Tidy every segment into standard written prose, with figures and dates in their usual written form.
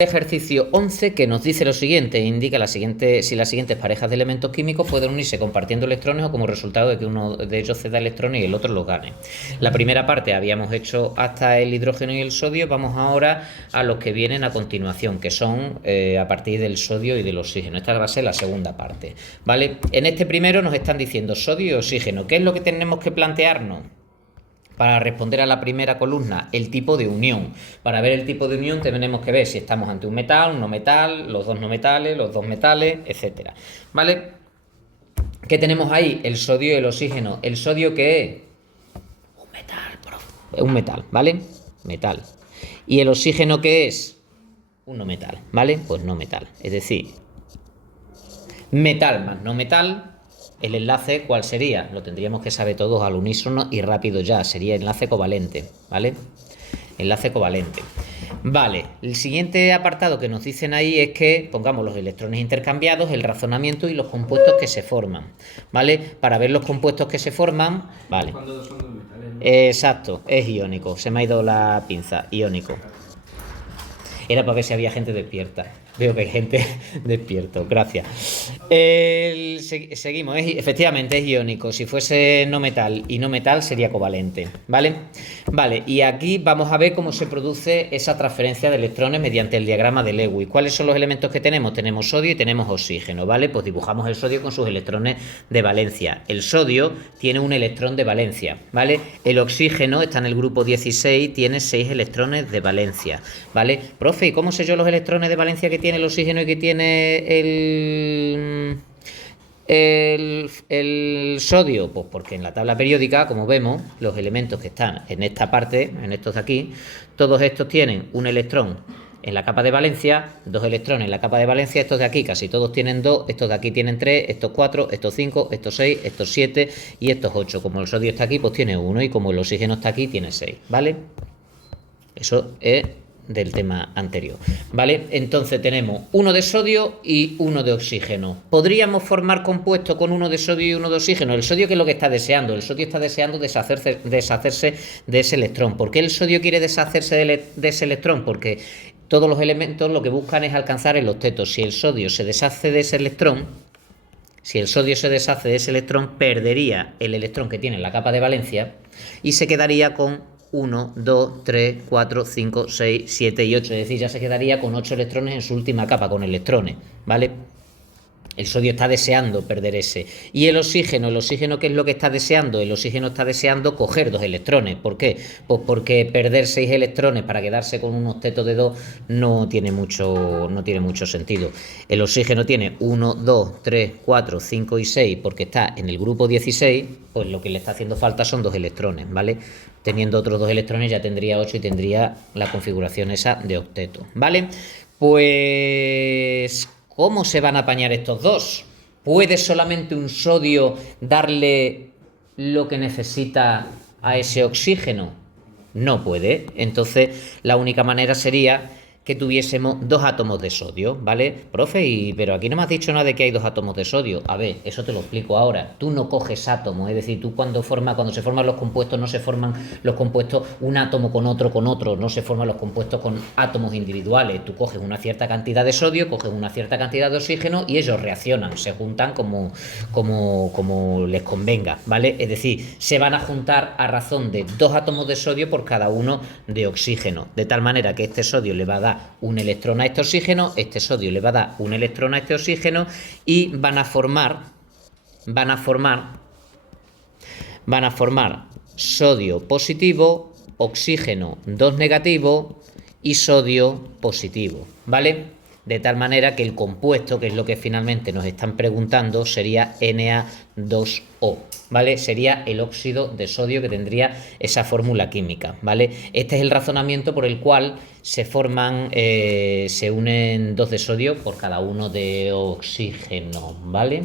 Ejercicio 11 que nos dice lo siguiente, indica si las siguientes parejas de elementos químicos pueden unirse compartiendo electrones o como resultado de que uno de ellos ceda electrones y el otro los gane. La primera parte habíamos hecho hasta el hidrógeno y el sodio, vamos ahora a los que vienen a continuación, que son a partir del sodio y del oxígeno. Esta va a ser la segunda parte, ¿vale? En este primero nos están diciendo sodio y oxígeno. ¿Qué es lo que tenemos que plantearnos? Para responder a la primera columna, el tipo de unión. Para ver el tipo de unión tenemos que ver si estamos ante un metal, un no metal, los dos no metales, los dos metales, etc. ¿Vale? ¿Qué tenemos ahí? El sodio y el oxígeno. ¿El sodio qué es? Un metal, profe. Un metal, ¿vale? Metal. ¿Y el oxígeno qué es? Un no metal, ¿vale? Pues no metal. Es decir, metal más no metal. ¿El enlace cuál sería? Lo tendríamos que saber todos al unísono y rápido ya. Sería enlace covalente, ¿vale? Enlace covalente. Vale, el siguiente apartado que nos dicen ahí es que pongamos los electrones intercambiados, el razonamiento y los compuestos que se forman, ¿vale? Para ver los compuestos que se forman, vale. Exacto, es iónico. Se me ha ido la pinza, iónico. Era para ver si había gente despierta. Veo que hay gente despierta, gracias. Seguimos, efectivamente es iónico. Si fuese no metal y no metal sería covalente, ¿vale? Vale, y aquí vamos a ver cómo se produce esa transferencia de electrones mediante el diagrama de Lewis. ¿Cuáles son los elementos que tenemos? Tenemos sodio y tenemos oxígeno, ¿vale? Pues dibujamos el sodio con sus electrones de valencia. El sodio tiene un electrón de valencia, ¿vale? El oxígeno está en el grupo 16, tiene 6 electrones de valencia, ¿vale? Profe, ¿y cómo sé yo los electrones de valencia que tiene el oxígeno y que tiene el sodio? Pues porque en la tabla periódica, como vemos, los elementos que están en esta parte, en estos de aquí, todos estos tienen un electrón en la capa de valencia, 2 electrones en la capa de valencia, estos de aquí casi todos tienen 2, estos de aquí tienen 3, estos 4, estos 5, estos 6, estos 7 y estos 8. Como el sodio está aquí, pues tiene 1 y como el oxígeno está aquí, tiene 6, ¿vale? Eso es del tema anterior, ¿vale? Entonces tenemos uno de sodio y uno de oxígeno. ¿Podríamos formar compuestos con uno de sodio y uno de oxígeno? El sodio, ¿qué es lo que está deseando? El sodio está deseando deshacerse de ese electrón. ¿Por qué el sodio quiere deshacerse de ese electrón? Porque todos los elementos lo que buscan es alcanzar el octeto. Si el sodio se deshace de ese electrón, perdería el electrón que tiene en la capa de valencia y se quedaría con 1, 2, 3, 4, 5, 6, 7 y 8. Es decir, ya se quedaría con 8 electrones en su última capa, con electrones, ¿vale? El sodio está deseando perder ese. ¿Y el oxígeno? ¿El oxígeno qué es lo que está deseando? El oxígeno está deseando coger 2 electrones. ¿Por qué? Pues porque perder 6 electrones para quedarse con un octeto de 2 no tiene mucho sentido. El oxígeno tiene 1, 2, 3, 4, 5 y 6 porque está en el grupo 16, pues lo que le está haciendo falta son 2 electrones, ¿vale? Teniendo otros 2 electrones ya tendría 8 y tendría la configuración esa de octeto, ¿vale? Pues ¿cómo se van a apañar estos dos? ¿Puede solamente un sodio darle lo que necesita a ese oxígeno? No puede. Entonces, la única manera sería que tuviésemos 2 átomos de sodio, ¿vale? Profe, pero aquí no me has dicho nada de que hay 2 átomos de sodio. A ver, eso te lo explico ahora. Tú no coges átomos, es decir, tú cuando se forman los compuestos, no se forman los compuestos un átomo con otro, no se forman los compuestos con átomos individuales. Tú coges una cierta cantidad de sodio, coges una cierta cantidad de oxígeno y ellos reaccionan, se juntan como les convenga, ¿vale? Es decir, se van a juntar a razón de 2 átomos de sodio por cada uno de oxígeno, de tal manera que este sodio le va a dar un electrón a este oxígeno, este sodio le va a dar un electrón a este oxígeno y van a formar sodio positivo, oxígeno 2 negativo y sodio positivo, ¿vale? De tal manera que el compuesto, que es lo que finalmente nos están preguntando, sería Na2O, ¿vale? Sería el óxido de sodio que tendría esa fórmula química, ¿vale? Este es el razonamiento por el cual se unen 2 de sodio por cada uno de oxígeno, ¿vale?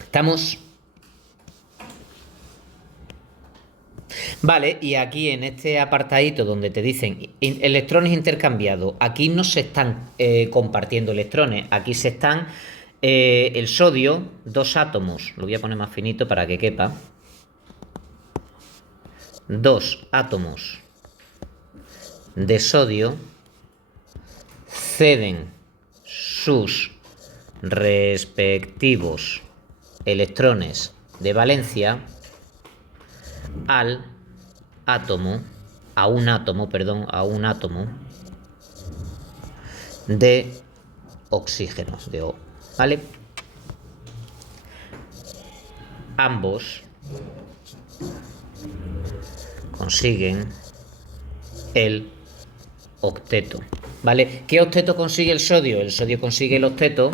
¿Estamos? Vale, y aquí en este apartadito donde te dicen electrones intercambiados, aquí no se están compartiendo electrones, aquí se están el sodio, 2 átomos, lo voy a poner más finito para que quepa, 2 átomos de sodio ceden sus respectivos electrones de valencia al átomo, a un átomo de oxígeno, de O, ¿vale? Ambos consiguen el octeto, ¿vale? ¿Qué octeto consigue el sodio? El sodio consigue el octeto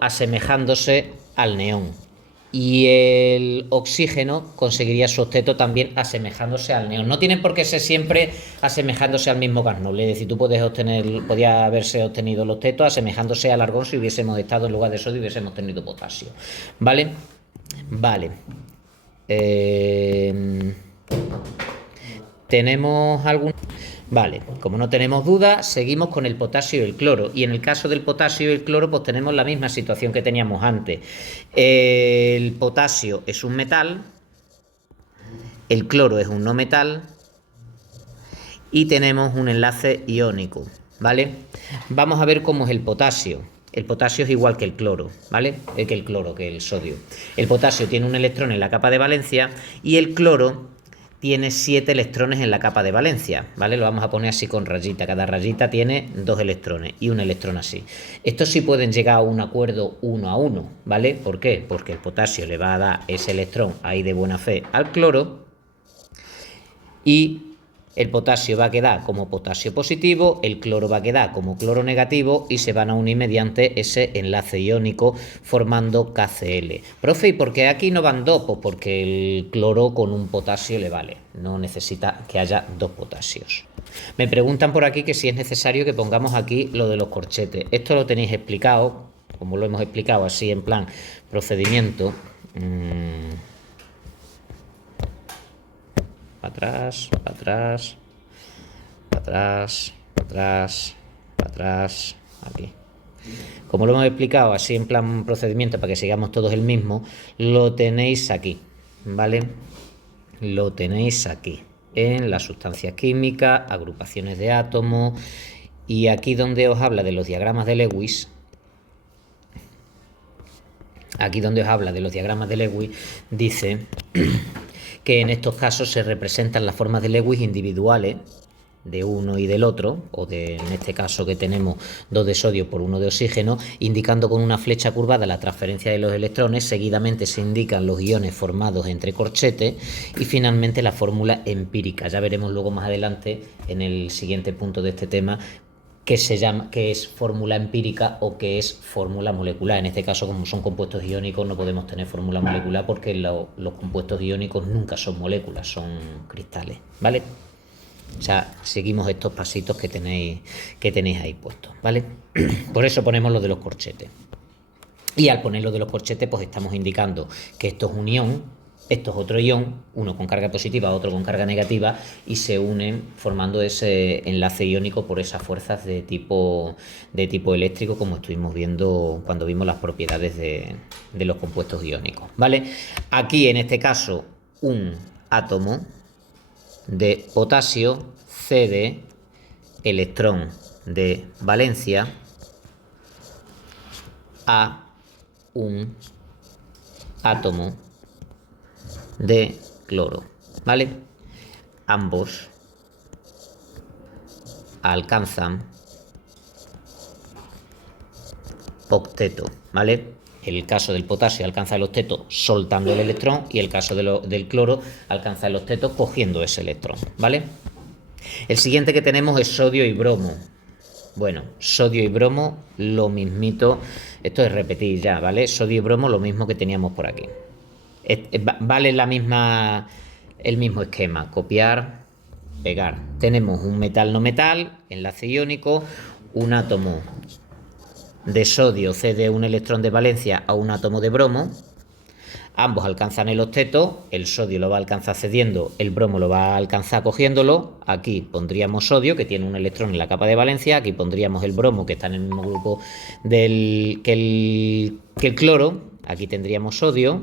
asemejándose al neón. Y el oxígeno conseguiría su octeto también asemejándose al neón. No tienen por qué ser siempre asemejándose al mismo gas noble. Es decir, tú podía haberse obtenido el octeto asemejándose al argón si hubiésemos estado en lugar de sodio y hubiésemos tenido potasio. ¿Vale? Vale. ¿Tenemos algún...? Vale, como no tenemos duda, seguimos con el potasio y el cloro. Y en el caso del potasio y el cloro, pues tenemos la misma situación que teníamos antes. El potasio es un metal, el cloro es un no metal y tenemos un enlace iónico, ¿vale? Vamos a ver cómo es el potasio. El potasio es igual que el cloro, ¿vale? Que el sodio. El potasio tiene un electrón en la capa de valencia y el cloro tiene 7 electrones en la capa de valencia, ¿vale? Lo vamos a poner así con rayita. Cada rayita tiene 2 electrones y un electrón así. Estos sí pueden llegar a un acuerdo 1 a 1, ¿vale? ¿Por qué? Porque el potasio le va a dar ese electrón ahí de buena fe al cloro y el potasio va a quedar como potasio positivo, el cloro va a quedar como cloro negativo y se van a unir mediante ese enlace iónico formando KCl. Profe, ¿y por qué aquí no van dos? Pues porque el cloro con un potasio le vale, no necesita que haya 2 potasios. Me preguntan por aquí que si es necesario que pongamos aquí lo de los corchetes. Esto lo tenéis explicado, como lo hemos explicado así en plan procedimiento. Para atrás, para atrás, para atrás, para atrás, para atrás, aquí. Como lo hemos explicado así en plan procedimiento para que sigamos todos el mismo, lo tenéis aquí, ¿vale? Lo tenéis aquí, en las sustancias químicas, agrupaciones de átomos, y aquí donde os habla de los diagramas de Lewis, dice que en estos casos se representan las formas de Lewis individuales de uno y del otro, o de, en este caso que tenemos 2 de sodio por 1 de oxígeno, indicando con una flecha curvada la transferencia de los electrones. Seguidamente se indican los iones formados entre corchetes y finalmente la fórmula empírica. Ya veremos luego más adelante en el siguiente punto de este tema que es fórmula empírica o que es fórmula molecular. En este caso, como son compuestos iónicos, no podemos tener fórmula molecular porque los compuestos iónicos nunca son moléculas, son cristales, ¿vale? O sea, seguimos estos pasitos que tenéis ahí puestos, ¿vale? Por eso ponemos lo de los corchetes. Y al poner lo de los corchetes, pues estamos indicando que esto es un ión, esto es otro ión, uno con carga positiva, otro con carga negativa, y se unen formando ese enlace iónico por esas fuerzas de tipo eléctrico, como estuvimos viendo cuando vimos las propiedades de los compuestos iónicos, ¿vale? Aquí, en este caso, un átomo de potasio cede electrón de valencia a un átomo de cloro, ¿vale? Ambos alcanzan octeto, ¿vale? El caso del potasio alcanza el octeto soltando el electrón y el caso del cloro alcanza el octeto cogiendo ese electrón, ¿vale? El siguiente que tenemos es sodio y bromo. Bueno, sodio y bromo, lo mismito, esto es repetir ya, ¿vale? Sodio y bromo, lo mismo que teníamos por aquí. Vale el mismo esquema, copiar, pegar. Tenemos un metal no metal, enlace iónico, un átomo de sodio cede un electrón de valencia a un átomo de bromo, ambos alcanzan el octeto, el sodio lo va a alcanzar cediendo, el bromo lo va a alcanzar cogiéndolo. Aquí pondríamos sodio, que tiene un electrón en la capa de valencia, aquí pondríamos el bromo, que está en el mismo grupo que el cloro, aquí tendríamos sodio,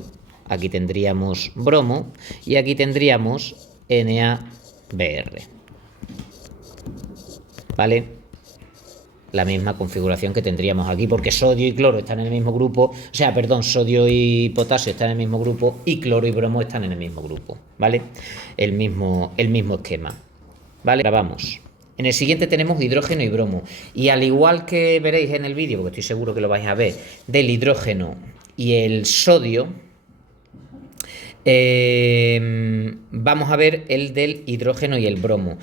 aquí tendríamos bromo y aquí tendríamos NaBr. ¿vale? La misma configuración que tendríamos aquí, porque sodio y cloro están en el mismo grupo, o sea, perdón, sodio y potasio están en el mismo grupo y cloro y bromo están en el mismo grupo, ¿vale? El mismo esquema, ¿vale? Grabamos. En el siguiente tenemos hidrógeno y bromo. Y al igual que veréis en el vídeo, porque estoy seguro que lo vais a ver, del hidrógeno y el sodio, vamos a ver el del hidrógeno y el bromo.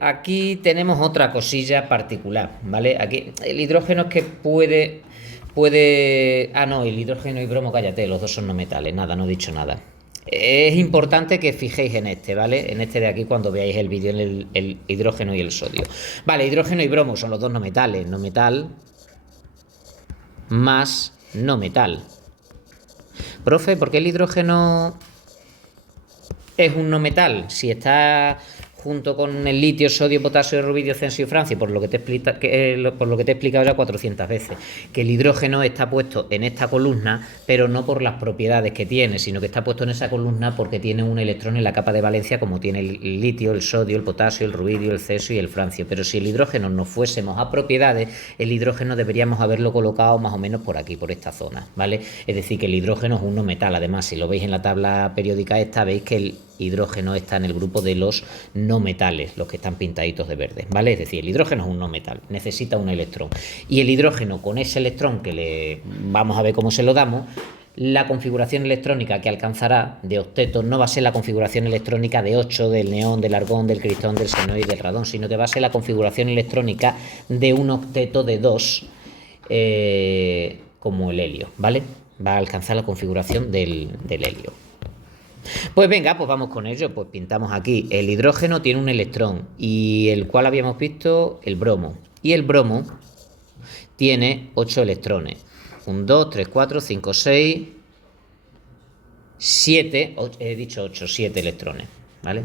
Aquí tenemos otra cosilla particular, ¿vale? Aquí el hidrógeno es que puede... Ah, no, el hidrógeno y bromo, cállate, los dos son no metales, nada, no he dicho nada. Es importante que fijéis en este, ¿vale? En este de aquí cuando veáis el vídeo, en el hidrógeno y el sodio. Vale, hidrógeno y bromo son los dos no metales. No metal más no metal. Profe, ¿por qué el hidrógeno es un no metal? Si está junto con el litio, sodio, potasio, rubidio, censio y francio, por lo que te he explicado ya 400 veces, que el hidrógeno está puesto en esta columna, pero no por las propiedades que tiene, sino que está puesto en esa columna porque tiene un electrón en la capa de valencia, como tiene el litio, el sodio, el potasio, el rubidio, el cesio y el francio. Pero si el hidrógeno nos fuésemos a propiedades, el hidrógeno deberíamos haberlo colocado más o menos por aquí, por esta zona, ¿vale? Es decir, que el hidrógeno es un no metal. Además, si lo veis en la tabla periódica esta, veis que el hidrógeno está en el grupo de los no metales, los que están pintaditos de verde, ¿vale? Es decir, el hidrógeno es un no metal, necesita un electrón. Y el hidrógeno, con ese electrón que le vamos a ver cómo se lo damos, la configuración electrónica que alcanzará de octetos no va a ser la configuración electrónica de 8 del neón, del argón, del cristón, del xenón y del radón, sino que va a ser la configuración electrónica de un octeto de 2, como el helio, ¿vale? Va a alcanzar la configuración del helio. Pues venga, pues vamos con ello. Pues pintamos aquí. El hidrógeno tiene un electrón, y el cual habíamos visto el bromo. Y el bromo tiene 8 electrones. 1, 2, 3, 4, 5, 6, 7. He dicho 8, 7 electrones, ¿vale?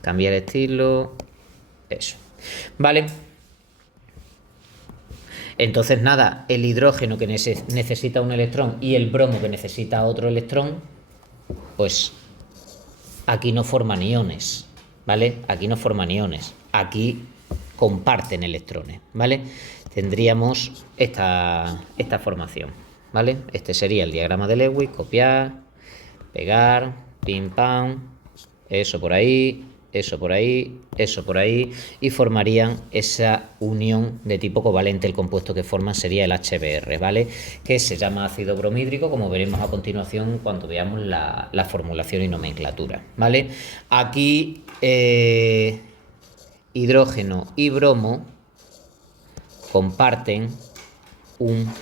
Cambiar estilo. Eso. ¿Vale? Entonces, nada, el hidrógeno que necesita un electrón y el bromo que necesita otro electrón, pues aquí no forman iones, ¿vale? Aquí no forman iones, aquí comparten electrones, ¿vale? Tendríamos esta formación, ¿vale? Este sería el diagrama de Lewis, copiar, pegar, pim pam, eso por ahí, eso por ahí, eso por ahí, y formarían esa unión de tipo covalente. El compuesto que forman sería el HBr, ¿vale? Que se llama ácido bromhídrico, como veremos a continuación cuando veamos la formulación y nomenclatura, ¿vale? Aquí hidrógeno y bromo comparten un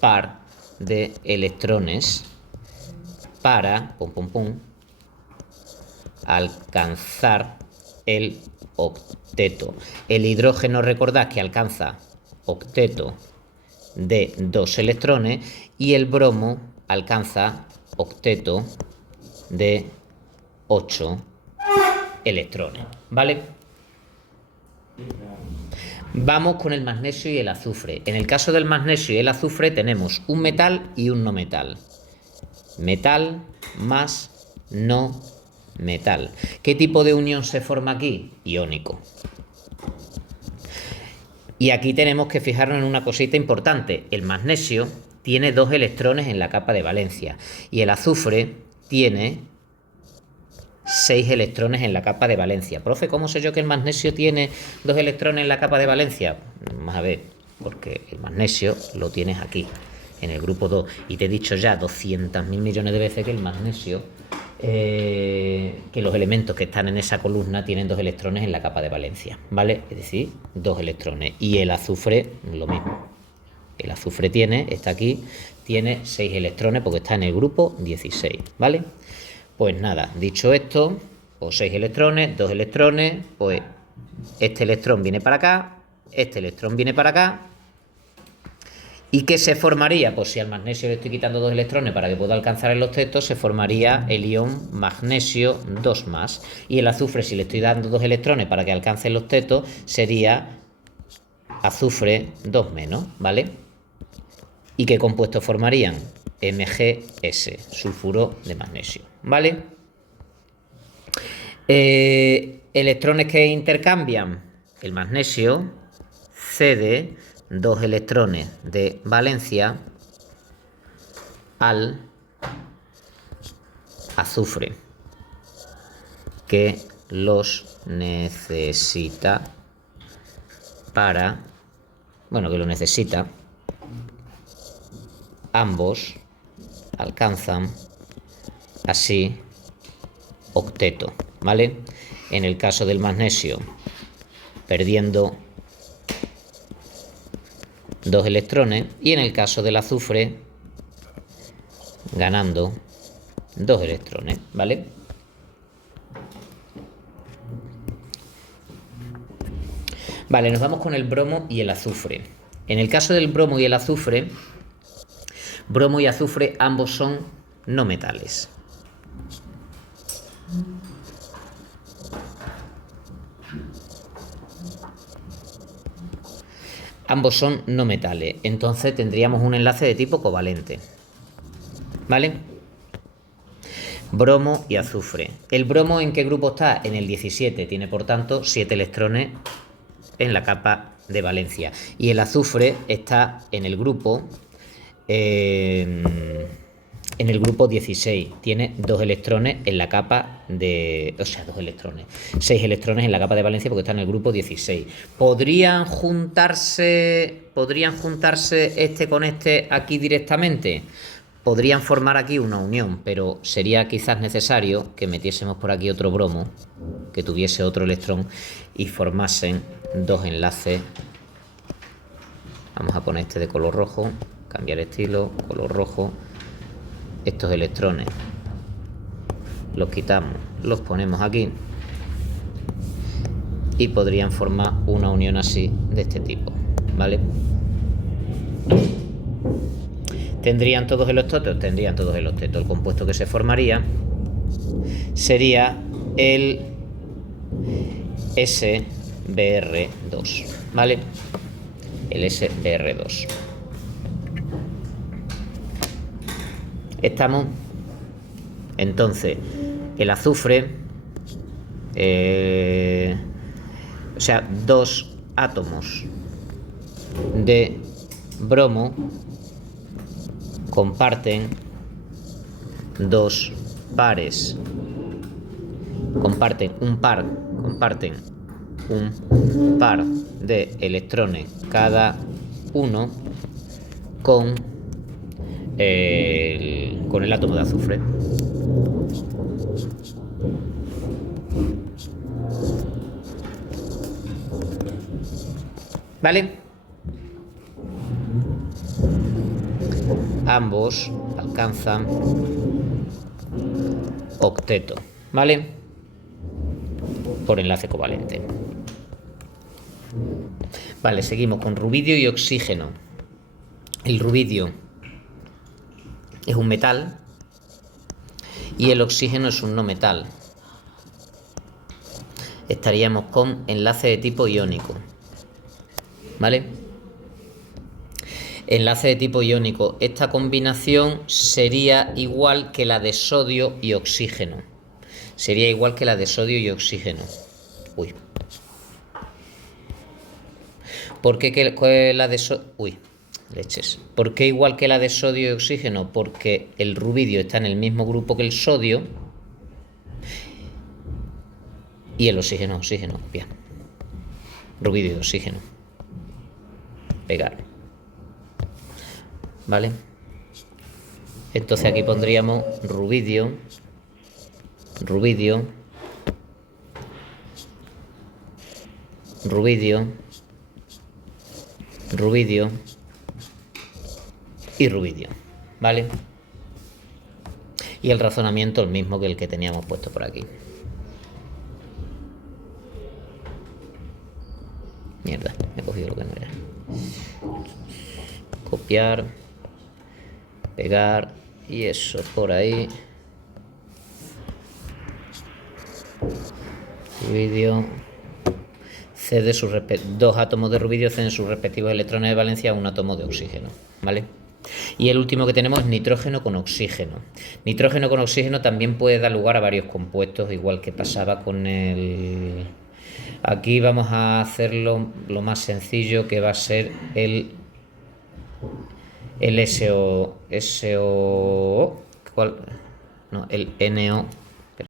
par de electrones para alcanzar el octeto. El hidrógeno, recordad que alcanza octeto de 2 electrones y el bromo alcanza octeto de 8 electrones, ¿vale? Vamos con el magnesio y el azufre. En el caso del magnesio y el azufre tenemos un metal y un no metal. Metal más no metal. ¿Qué tipo de unión se forma aquí? Iónico. Y aquí tenemos que fijarnos en una cosita importante. El magnesio tiene 2 electrones en la capa de valencia y el azufre tiene 6 electrones en la capa de valencia. Profe, ¿cómo sé yo que el magnesio tiene 2 electrones en la capa de valencia? Vamos a ver, porque el magnesio lo tienes aquí, en el grupo 2. Y te he dicho ya 200.000 millones de veces que el magnesio, que los elementos que están en esa columna tienen 2 electrones en la capa de valencia, ¿vale? Es decir, 2 electrones. Y el azufre, lo mismo. El azufre está aquí, tiene 6 electrones porque está en el grupo 16, ¿vale? Pues nada, dicho esto, pues 6 electrones, 2 electrones, pues este electrón viene para acá, este electrón viene para acá. ¿Y qué se formaría? Pues si al magnesio le estoy quitando 2 electrones para que pueda alcanzar el octeto, se formaría el ion magnesio 2+. Y el azufre, si le estoy dando 2 electrones para que alcance el octeto, sería azufre 2-, ¿vale? ¿Y qué compuestos formarían? MgS, sulfuro de magnesio, ¿vale? electrones que intercambian. El magnesio cede 2 electrones de valencia al azufre, que los necesita ambos alcanzan así octeto, ¿vale? En el caso del magnesio, perdiendo 2 electrones, y en el caso del azufre, ganando 2 electrones, ¿vale? Vale, nos vamos con el bromo y el azufre. En el caso del bromo y el azufre, bromo y azufre ambos son no metales. Ambos son no metales, entonces tendríamos un enlace de tipo covalente, ¿vale? Bromo y azufre. ¿El bromo en qué grupo está? En el 17, tiene por tanto 7 electrones en la capa de valencia. Y el azufre está en el grupo 16, tiene 2 electrones en la capa de... O sea, 2 electrones. 6 electrones en la capa de valencia porque está en el grupo 16. ¿Podrían juntarse este con este aquí directamente? Podrían formar aquí una unión, pero sería quizás necesario que metiésemos por aquí otro bromo, que tuviese otro electrón y formasen 2 enlaces. Vamos a poner este de color rojo, cambiar estilo, color rojo. Estos electrones los quitamos, los ponemos aquí y podrían formar una unión así de este tipo, ¿vale? ¿Tendrían todos el octeto? Tendrían todos el octeto. El compuesto que se formaría sería el SBr2, ¿vale? El SBr2. Estamos, entonces, el azufre, o sea, 2 átomos de bromo comparten 2 pares, comparten un par de electrones cada uno con el átomo de azufre. ¿Vale? Ambos alcanzan octeto, ¿vale? Por enlace covalente. Vale, seguimos con rubidio y oxígeno. El rubidio es un metal y el oxígeno es un no metal. Estaríamos con enlace de tipo iónico, ¿vale? Enlace de tipo iónico. Esta combinación sería igual que la de sodio y oxígeno. Sería igual que la de sodio y oxígeno. Uy. ¿Por qué la de sodio? Uy, leches. ¿Por qué igual que la de sodio y oxígeno? Porque el rubidio está en el mismo grupo que el sodio y el oxígeno, bien. Rubidio y oxígeno. Pegar. ¿Vale? Entonces aquí pondríamos rubidio y rubidio, ¿vale? Y el razonamiento el mismo que el que teníamos puesto por aquí. Mierda, me he cogido lo que no era. Copiar, pegar y eso por ahí. Rubidio cede sus 2 átomos de rubidio ceden sus respectivos electrones de valencia a un átomo de oxígeno, ¿vale? Y el último que tenemos es nitrógeno con oxígeno. Nitrógeno con oxígeno también puede dar lugar a varios compuestos, igual que pasaba con el... Aquí vamos a hacerlo lo más sencillo, que va a ser el SO... ¿cuál? No, el NO...